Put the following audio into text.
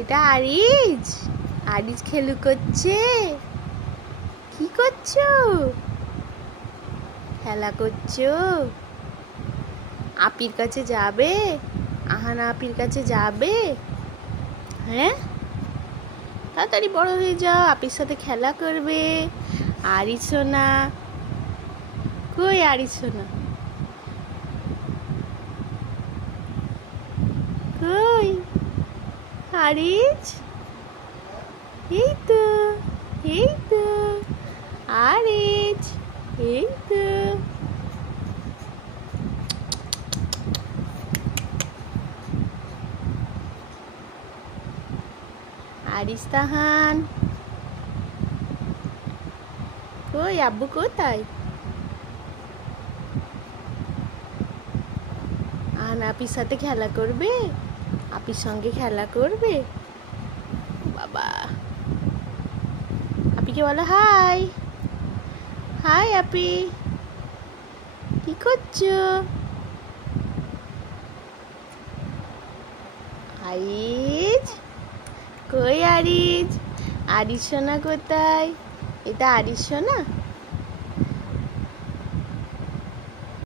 এটা আরিজ। আরিজ খেলু করছে। কি করছো? খেলা করছো? আপির কাছে যাবে? আহানা আপির কাছে যাবে? হ্যাঁ, তাড়াতাড়ি বড় হয়ে যাও, আপির সাথে খেলা করবে। আরিজ সোনা কই? আরিজ সোনা কই? আরিজ এই তো, এই তো আরিজ, এই তো। আরিজ তাহান কই? আব্বু কোথায়? আহান আপির সাথে খেলা করবে? আপির সঙ্গে খেলা করবে? বাবা, আপিকে বলো হাই। হাই আপি, কি করছো? আরিজ কই? আরিজ, আরিজ সোনা কোথায়? এটা আরিজ সোনা।